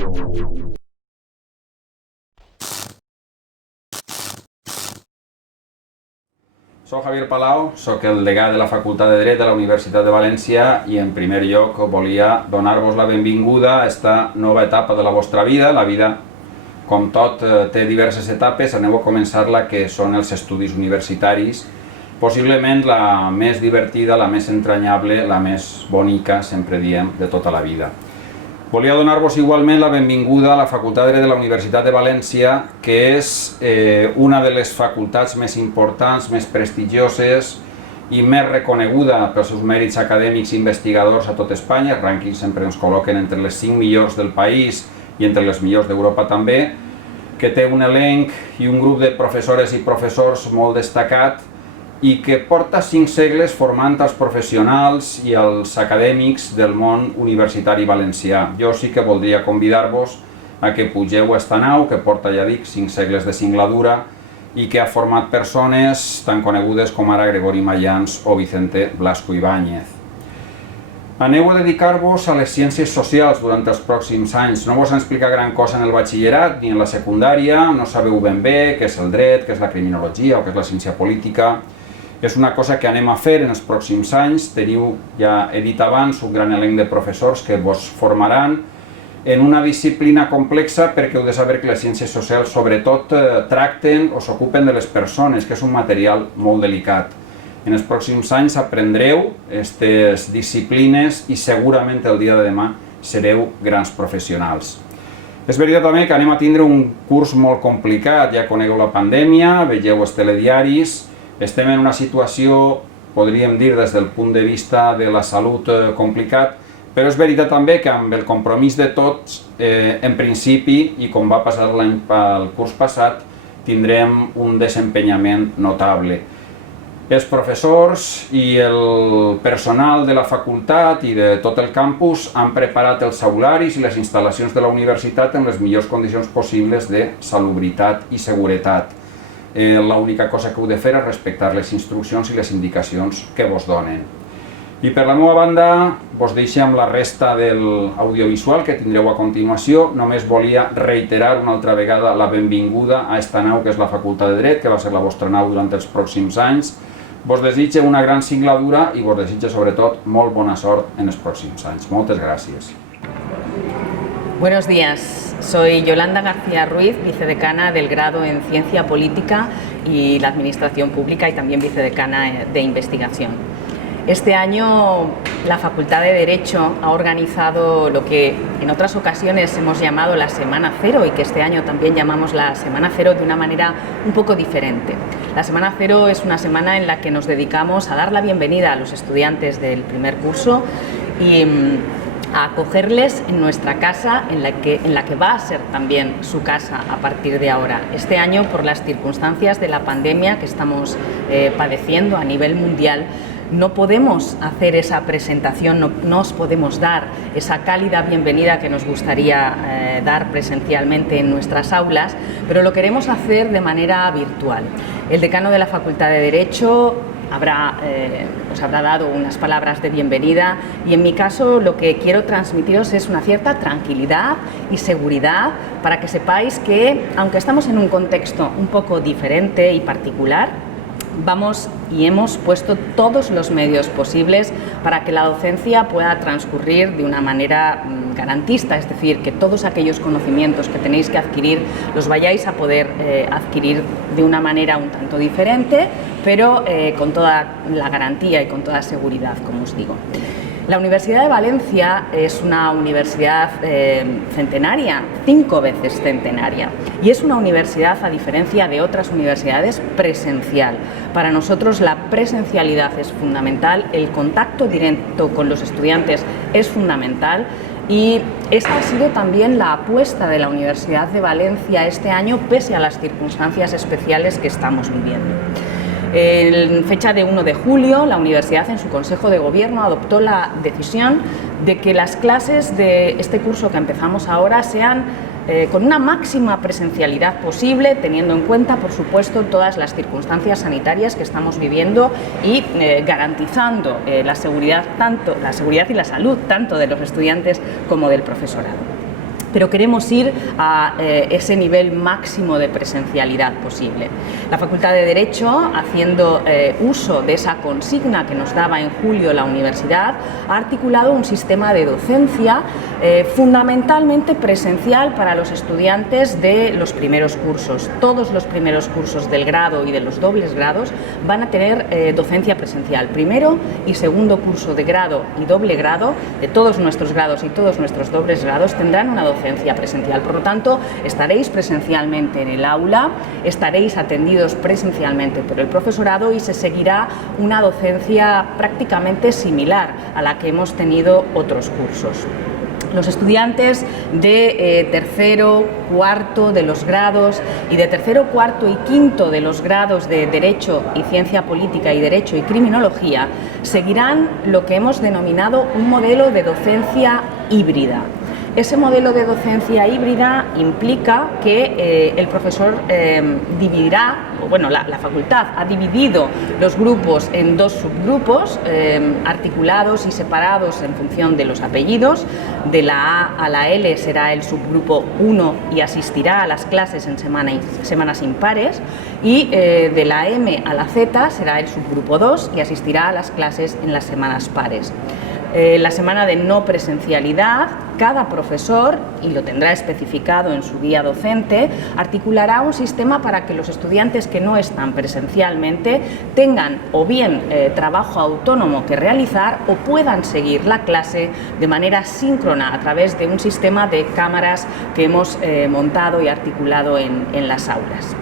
Soc Javier Palau, soc el degà de la Facultat de Dret de la Universitat de València i en primer lloc volia donar-vos la benvinguda a esta nova etapa de la vostra vida. La vida, com tot, té diverses etapes. Aneu a començar la que són els estudis universitaris, possiblement la més divertida, la més entranyable, la més bonica, sempre diem, de tota la vida. Volia donar-vos igualment la benvinguda a la Facultat de Dret de la Universitat de València, que és una de les facultats més importants, més prestigioses i més reconeguda pels seus mèrits acadèmics i investigadors a tot Espanya. Els rànquings sempre ens col·loquen entre les 5 millors del país i entre les millors d'Europa també, que té un elenc i un grup de professores i professors molt destacat i que porta 5 segles formant els professionals i els acadèmics del món universitari valencià. Jo sí que voldria convidar-vos a que pugeu a esta nau, que porta, ja dic, 5 segles de singladura i que ha format persones tan conegudes com ara Gregori Mayans o Vicente Blasco Ibáñez. Aneu a dedicar-vos a les ciències socials durant els pròxims anys. No vos han explicat gran cosa en el batxillerat ni en la secundària, no sabeu ben bé què és el dret, què és la criminologia o què és la ciència política. És una cosa que anem a fer en els pròxims anys. Teniu, ja he dit abans, un gran elenc de professors que vos formaran en una disciplina complexa perquè heu de saber que les ciències socials sobretot tracten o s'ocupen de les persones, que és un material molt delicat. En els pròxims anys aprendreu aquestes disciplines i segurament el dia de demà sereu grans professionals. És veritat també que anem a tindre un curs molt complicat. Ja conegueu la pandèmia, vegeu els telediaris. Estem en una situació, podríem dir, des del punt de vista de la salut complicat, però és veritat també que amb el compromís de tots, en principi, i com va passar el curs passat, tindrem un desempenyament notable. Els professors i el personal de la facultat i de tot el campus han preparat els aularis i les instal·lacions de la universitat en les millors condicions possibles de salubritat i seguretat. L'única cosa que heu de fer és respectar les instruccions i les indicacions que vos donen. I per la meva banda, vos deixo amb la resta de l'audiovisual que tindreu a continuació. Només volia reiterar una altra vegada la benvinguda a esta nau que és la Facultat de Dret, que va ser la vostra nau durant els pròxims anys. Vos desitjo una gran singladura i vos desitjo sobretot molt bona sort en els pròxims anys. Moltes gràcies. Buenos días, soy Yolanda García Ruiz, vicedecana del grado en Ciencia Política y la Administración Pública y también vicedecana de Investigación. Este año la Facultad de Derecho ha organizado lo que en otras ocasiones hemos llamado la Semana Cero y que este año también llamamos la Semana Cero de una manera un poco diferente. La Semana Cero es una semana en la que nos dedicamos a dar la bienvenida a los estudiantes del primer curso y a acogerles en nuestra casa, en la que va a ser también su casa a partir de ahora. Este año, por las circunstancias de la pandemia que estamos padeciendo a nivel mundial, no podemos hacer esa presentación, no os podemos dar esa cálida bienvenida que nos gustaría dar presencialmente en nuestras aulas, pero lo queremos hacer de manera virtual. El decano de la Facultad de Derecho os habrá dado unas palabras de bienvenida y en mi caso lo que quiero transmitiros es una cierta tranquilidad y seguridad para que sepáis que, aunque estamos en un contexto un poco diferente y particular, vamos y hemos puesto todos los medios posibles para que la docencia pueda transcurrir de una manera garantista, es decir, que todos aquellos conocimientos que tenéis que adquirir los vayáis a poder adquirir de una manera un tanto diferente, pero con toda la garantía y con toda seguridad, como os digo. La Universidad de Valencia es una universidad centenaria, 5 veces centenaria, y es una universidad, a diferencia de otras universidades, presencial. Para nosotros la presencialidad es fundamental, el contacto directo con los estudiantes es fundamental y esa ha sido también la apuesta de la Universidad de Valencia este año, pese a las circunstancias especiales que estamos viviendo. En fecha de 1 de julio, la universidad en su Consejo de Gobierno adoptó la decisión de que las clases de este curso que empezamos ahora sean con una máxima presencialidad posible, teniendo en cuenta, por supuesto, todas las circunstancias sanitarias que estamos viviendo y garantizando la seguridad y la salud tanto de los estudiantes como del profesorado. pero queremos ir a ese nivel máximo de presencialidad posible. La Facultad de Derecho, haciendo uso de esa consigna que nos daba en julio la universidad, ha articulado un sistema de docencia fundamentalmente presencial para los estudiantes de los primeros cursos. Todos los primeros cursos del grado y de los dobles grados van a tener docencia presencial. Primero y segundo curso de grado y doble grado, de todos nuestros grados y todos nuestros dobles grados, tendrán una docencia presencial. Por lo tanto, estaréis presencialmente en el aula, estaréis atendidos presencialmente por el profesorado y se seguirá una docencia prácticamente similar a la que hemos tenido otros cursos. Los estudiantes de tercero, cuarto de los grados y de tercero, cuarto y quinto de los grados de Derecho y Ciencia Política y Derecho y Criminología seguirán lo que hemos denominado un modelo de docencia híbrida. Ese modelo de docencia híbrida implica que el profesor dividirá, bueno, la facultad ha dividido los grupos en dos subgrupos articulados y separados en función de los apellidos. De la A a la L será el subgrupo 1 y asistirá a las clases en semanas impares, y de la M a la Z será el subgrupo 2 y asistirá a las clases en las semanas pares. La semana de no presencialidad, cada profesor, y lo tendrá especificado en su guía docente, articulará un sistema para que los estudiantes que no están presencialmente tengan o bien trabajo autónomo que realizar o puedan seguir la clase de manera síncrona a través de un sistema de cámaras que hemos montado y articulado en las aulas.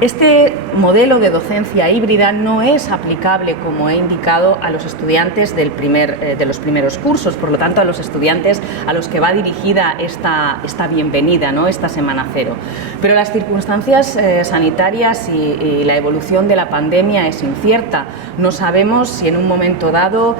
Este modelo de docencia híbrida no es aplicable, como he indicado, a los estudiantes de los primeros cursos, por lo tanto a los estudiantes a los que va dirigida esta bienvenida, ¿no?, esta semana cero. Pero las circunstancias sanitarias y la evolución de la pandemia es incierta. No sabemos si en un momento dado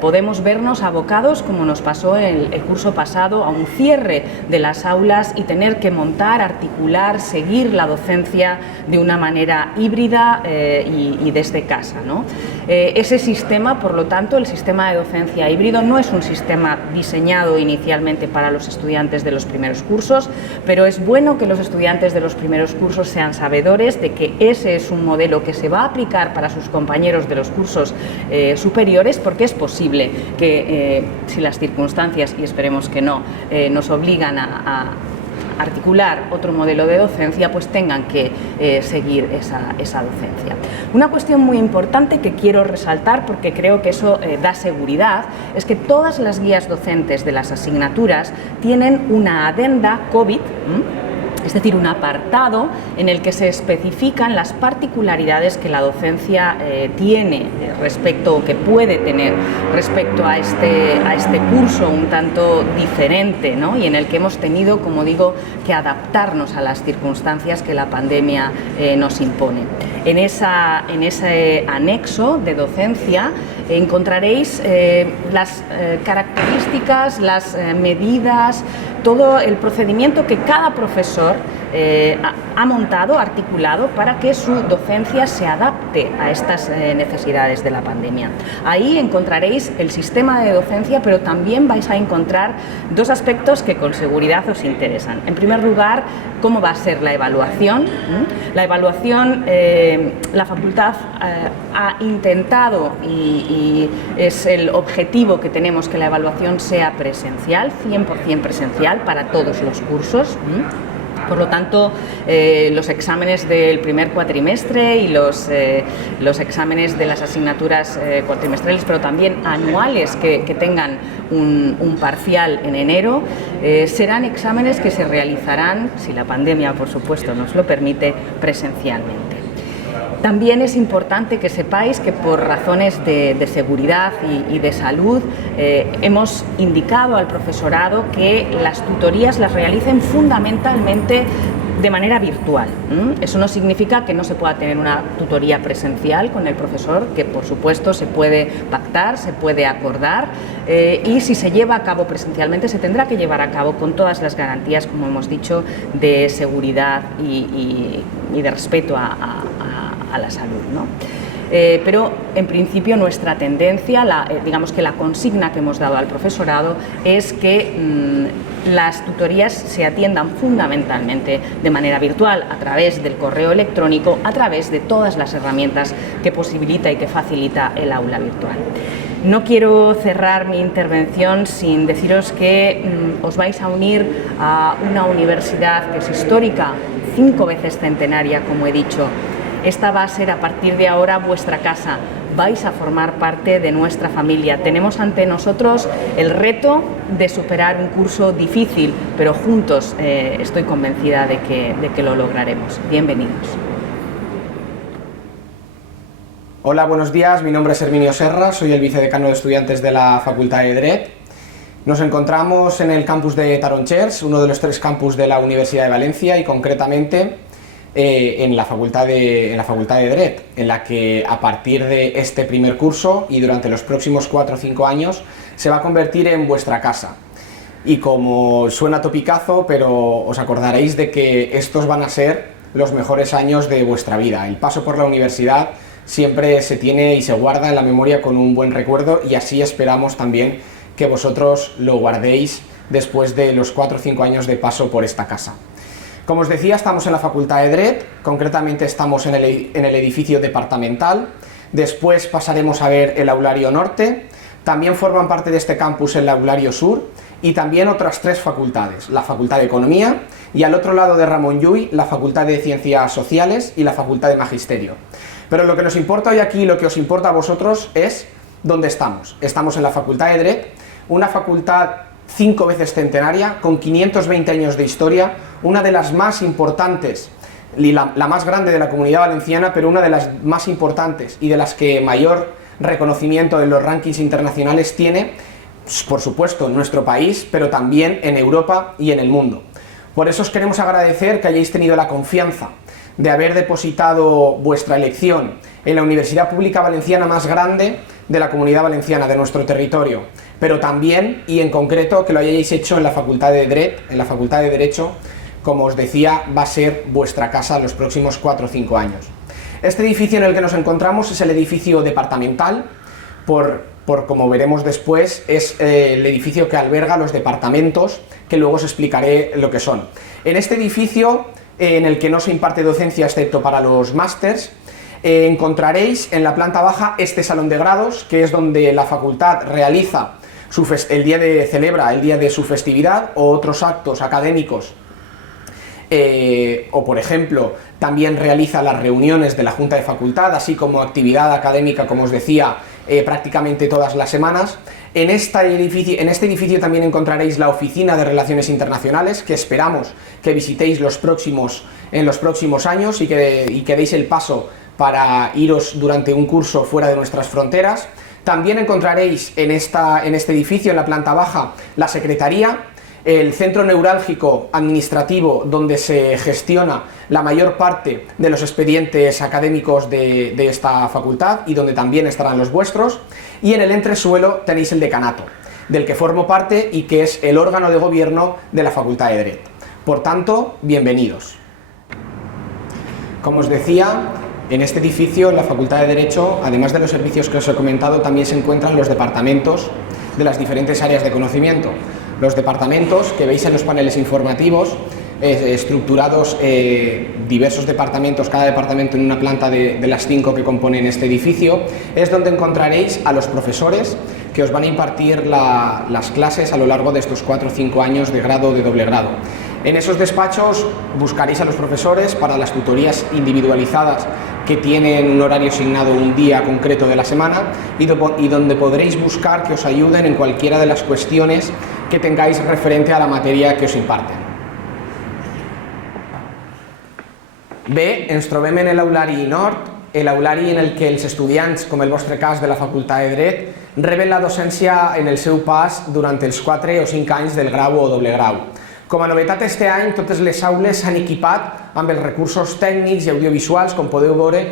podemos vernos abocados, como nos pasó en el curso pasado, a un cierre de las aulas y tener que montar, articular, seguir la docencia de una manera híbrida y desde casa, ¿no? Ese sistema, por lo tanto, el sistema de docencia híbrido no es un sistema diseñado inicialmente para los estudiantes de los primeros cursos, pero es bueno que los estudiantes de los primeros cursos sean sabedores de que ese es un modelo que se va a aplicar para sus compañeros de los cursos superiores, porque es posible que si las circunstancias, y esperemos que no, nos obligan a articular otro modelo de docencia, pues tengan que seguir esa docencia. Una cuestión muy importante que quiero resaltar, porque creo que eso da seguridad, es que todas las guías docentes de las asignaturas tienen una adenda COVID, es decir, un apartado en el que se especifican las particularidades que la docencia tiene respecto, o que puede tener respecto a este curso un tanto diferente, ¿no?, y en el que hemos tenido, como digo, que adaptarnos a las circunstancias que la pandemia nos impone. En ese anexo de docencia encontraréis las características, las medidas, todo el procedimiento que cada profesor ha montado, articulado, para que su docencia se adapte a estas necesidades de la pandemia. Ahí encontraréis el sistema de docencia, pero también vais a encontrar dos aspectos que con seguridad os interesan. En primer lugar, cómo va a ser la evaluación. La evaluación, la facultad ha intentado, y es el objetivo que tenemos, que la evaluación sea presencial, 100% presencial para todos los cursos. Por lo tanto, los exámenes del primer cuatrimestre y los exámenes de las asignaturas cuatrimestrales, pero también anuales que tengan un parcial en enero, serán exámenes que se realizarán, si la pandemia, por supuesto, nos lo permite, presencialmente. También es importante que sepáis que por razones de seguridad y de salud hemos indicado al profesorado que las tutorías las realicen fundamentalmente de manera virtual. Eso no significa que no se pueda tener una tutoría presencial con el profesor, que por supuesto se puede pactar, se puede acordar, y si se lleva a cabo presencialmente se tendrá que llevar a cabo con todas las garantías, como hemos dicho, de seguridad y de respeto a la salud, ¿no? Pero en principio nuestra tendencia, digamos que la consigna que hemos dado al profesorado es que las tutorías se atiendan fundamentalmente de manera virtual, a través del correo electrónico, a través de todas las herramientas que posibilita y que facilita el aula virtual. No quiero cerrar mi intervención sin deciros que os vais a unir a una universidad que es histórica, 5 veces centenaria, como he dicho. Esta va a ser a partir de ahora vuestra casa. Vais a formar parte de nuestra familia. Tenemos ante nosotros el reto de superar un curso difícil, pero juntos estoy convencida de que lo lograremos. Bienvenidos. Hola, buenos días. Mi nombre es Herminio Serra, soy el vicedecano de estudiantes de la Facultad de Dret. Nos encontramos en el campus de Taronchers, uno de los 3 campus de la Universidad de Valencia, y concretamente en la Facultad de Dret, en la que a partir de este primer curso y durante los próximos 4 o 5 años se va a convertir en vuestra casa. Y como suena topicazo, pero os acordaréis de que estos van a ser los mejores años de vuestra vida. El paso por la universidad siempre se tiene y se guarda en la memoria con un buen recuerdo, y así esperamos también que vosotros lo guardéis después de los 4 o 5 años de paso por esta casa. Como os decía, estamos en la Facultad de Dret, concretamente estamos en el edificio departamental, después pasaremos a ver el aulario norte, también forman parte de este campus el aulario sur y también otras 3 facultades, la Facultad de Economía y al otro lado de Ramón Llull, la Facultad de Ciencias Sociales y la Facultad de Magisterio. Pero lo que nos importa hoy aquí, lo que os importa a vosotros es dónde estamos. Estamos en la Facultad de Dret, una facultad 5 veces centenaria, con 520 años de historia, una de las más importantes, la más grande de la Comunidad Valenciana, pero una de las más importantes y de las que mayor reconocimiento en los rankings internacionales tiene, por supuesto, en nuestro país, pero también en Europa y en el mundo. Por eso os queremos agradecer que hayáis tenido la confianza de haber depositado vuestra elección en la Universidad Pública Valenciana más grande de la Comunidad Valenciana, de nuestro territorio, pero también, y en concreto, que lo hayáis hecho en la Facultad de Dret, en la Facultad de Derecho, como os decía, va a ser vuestra casa los próximos 4 o 5 años. Este edificio en el que nos encontramos es el edificio departamental, por como veremos después, es el edificio que alberga los departamentos, que luego os explicaré lo que son. En este edificio, en el que no se imparte docencia excepto para los másters, encontraréis en la planta baja este salón de grados, que es donde la facultad realiza celebra el día de su festividad o otros actos académicos, o por ejemplo también realiza las reuniones de la Junta de Facultad, así como actividad académica, como os decía, prácticamente todas las semanas. En este edificio también encontraréis la Oficina de Relaciones Internacionales, que esperamos que visitéis en los próximos años y que deis el paso para iros durante un curso fuera de nuestras fronteras. También encontraréis en este edificio, en la planta baja, la secretaría, el centro neurálgico administrativo donde se gestiona la mayor parte de los expedientes académicos de esta facultad y donde también estarán los vuestros, y en el entresuelo tenéis el decanato, del que formo parte y que es el órgano de gobierno de la Facultad de Dret. Por tanto, bienvenidos. Como os decía, en este edificio, en la Facultad de Derecho, además de los servicios que os he comentado, también se encuentran los departamentos de las diferentes áreas de conocimiento. Los departamentos que veis en los paneles informativos, estructurados diversos departamentos, cada departamento en una planta de las 5 que componen este edificio, es donde encontraréis a los profesores que os van a impartir las clases a lo largo de estos 4 o 5 años de grado o de doble grado. En esos despachos buscaréis a los profesores para las tutorías individualizadas que tienen un horario asignado un día concreto de la semana y donde podréis buscar que os ayuden en cualquiera de las cuestiones que tengáis referente a la materia que os imparten. Bé, ens trobem en l'Aulari Nord, l'aulari en el que els estudiants, com el vostre cas de la Facultat de Dret, reben la docència en el seu pas durant els 4 o 5 anys del grau o doble grau. Com a novetat este any, totes les aules s'han equipat amb els recursos tècnics i audiovisuals, com podeu veure,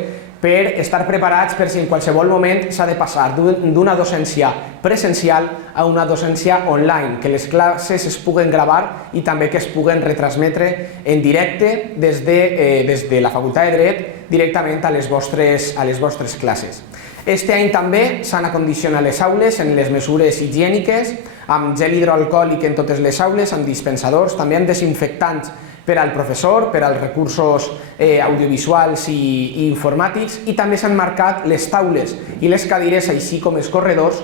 per estar preparats per si en qualsevol moment s'ha de passar d'una docència presencial a una docència online, que les classes es puguen gravar i també que es puguen retransmetre en directe des de la Facultat de Dret directament a les vostres classes. Este any també s'han acondicionat les aules en les mesures higièniques amb gel hidroalcohòlic en totes les aules, amb dispensadors, també amb desinfectants per al professor, per als recursos audiovisuals i informàtics, i també s'han marcat les taules i les cadires, així com els corredors,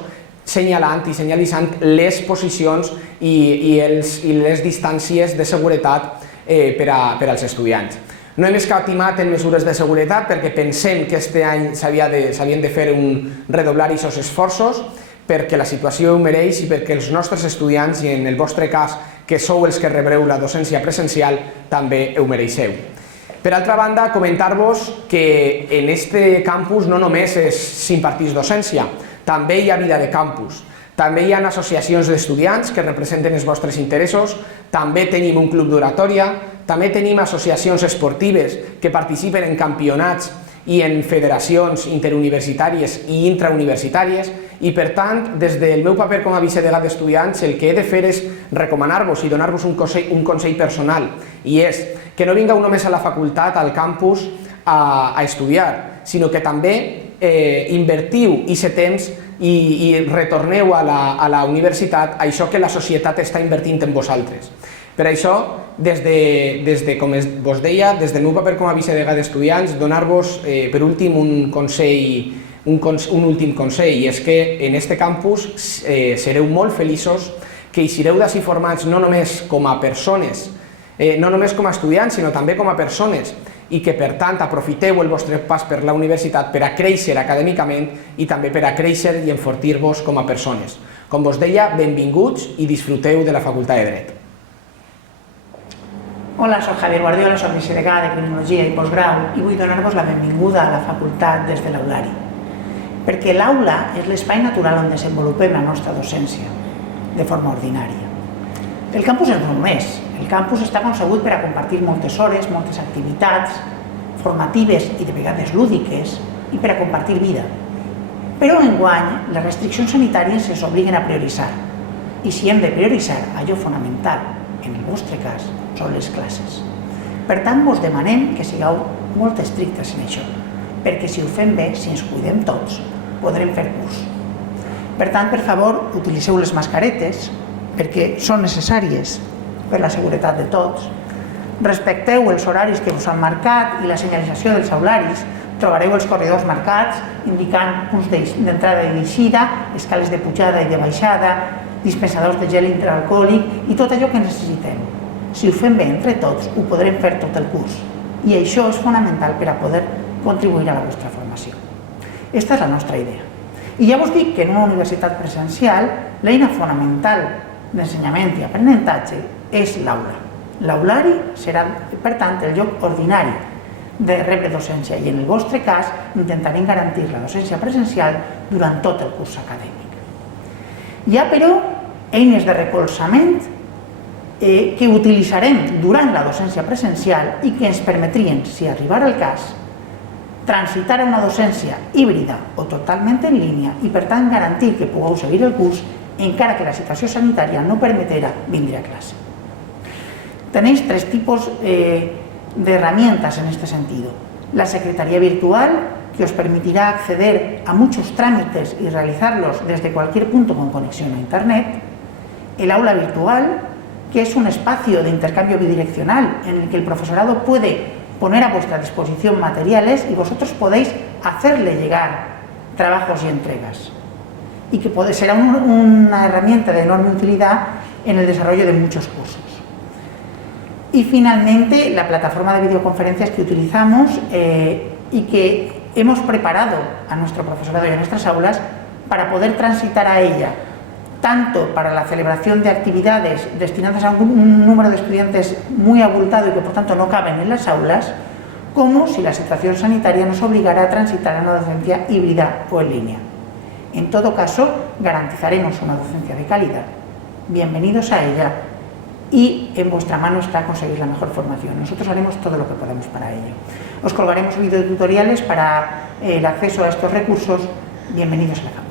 senyalant i senyalitzant les posicions i les distàncies de seguretat per als estudiants. No hem escatimat en mesures de seguretat perquè pensem que aquest any s'havien de fer redoblar aquests esforços, perquè la situació ho mereix i perquè els nostres estudiants, i en el vostre cas, que sou els que rebreu la docència presencial, també ho mereixeu. Per altra banda, comentar-vos que en este campus no només s'imparteix docència, també hi ha vida de campus. També hi ha associacions d'estudiants que representen els vostres interessos, també tenim un club d'oratòria, també tenim associacions esportives que participen en campionats i en federacions interuniversitàries i intrauniversitàries, i per tant, des del meu paper com a vicedegà d'estudiants, el que he de fer és recomanar-vos i donar-vos un consell personal, i és que no vingueu només a la facultat, al campus, a estudiar, sinó que també invertiu aquest temps i retorneu a la universitat això que la societat està invertint en vosaltres. Per això, com vos deia, des del meu paper com a vicedegà d'estudiants, donar-vos per últim un últim consell, i és que en aquest campus sereu molt feliços, que eixireu d'ací formats no només com a persones, no només com a estudiants, sinó també com a persones, i que per tant aprofiteu el vostre pas per la universitat per a créixer acadèmicament i també per a créixer i enfortir-vos com a persones. Com vos deia, benvinguts i disfruteu de la Facultat de Dret. Hola, soc Javier Guardiola, soc vicedegà de Criminologia i Postgrau i vull donar-vos la benvinguda a la facultat des de l'aulari. Perquè l'aula és l'espai natural on desenvolupem la nostra docència, de forma ordinària. El campus és molt més. El campus està concebut per a compartir moltes hores, moltes activitats formatives i de vegades lúdiques i per a compartir vida. Però enguany les restriccions sanitàries ens obliguen a prioritzar. I si hem de prioritzar allò fonamental, en el vostre cas, són les classes. Per tant, vos demanem que sigueu molt estrictes en això, perquè si ho fem bé, si ens cuidem tots, podrem fer curs. Per tant, per favor, utilitzeu les mascaretes, perquè són necessàries per la seguretat de tots. Respecteu els horaris que us han marcat i la senyalització dels aularis. Trobareu els corredors marcats, indicant punts d'entrada i d'eixida, escales de pujada i de baixada, dispensadors de gel hidroalcohòlic i tot allò que necessitem. Si ho fem bé entre tots, ho podrem fer tot el curs. I això és fonamental per a poder contribuir a la vostra formació. Aquesta és la nostra idea. I ja vos dic que en una universitat presencial, l'eina fonamental d'ensenyament i aprenentatge és l'aula. L'aulari serà, per tant, el lloc ordinari de rebre docència i en el vostre cas intentarem garantir la docència presencial durant tot el curs acadèmic. Hi ha, però, eines de recolzament que utilitzarem durant la docència presencial i que ens permetrien, si arribara el cas, transitar a una docència híbrida o totalment en línia i, per tant, garantir que pugueu seguir el curs encara que la situació sanitària no permeterà vindre a clase. Tenéis tres tipos de herramientas en este sentido. La secretaría virtual, que os permitirá acceder a muchos trámites y realizarlos desde cualquier punto con conexión a Internet. El aula virtual, que es un espacio de intercambio bidireccional en el que el profesorado puede poner a vuestra disposición materiales y vosotros podéis hacerle llegar trabajos y entregas. Y que será una herramienta de enorme utilidad en el desarrollo de muchos cursos. Y finalmente, la plataforma de videoconferencias que utilizamos y que hemos preparado a nuestro profesorado y a nuestras aulas para poder transitar a ella, tanto para la celebración de actividades destinadas a un número de estudiantes muy abultado y que por tanto no caben en las aulas, como si la situación sanitaria nos obligara a transitar a una docencia híbrida o en línea. En todo caso, garantizaremos una docencia de calidad. Bienvenidos a ella y en vuestra mano está conseguir la mejor formación. Nosotros haremos todo lo que podemos para ello. Os colgaremos videotutoriales para el acceso a estos recursos. Bienvenidos a la facultad.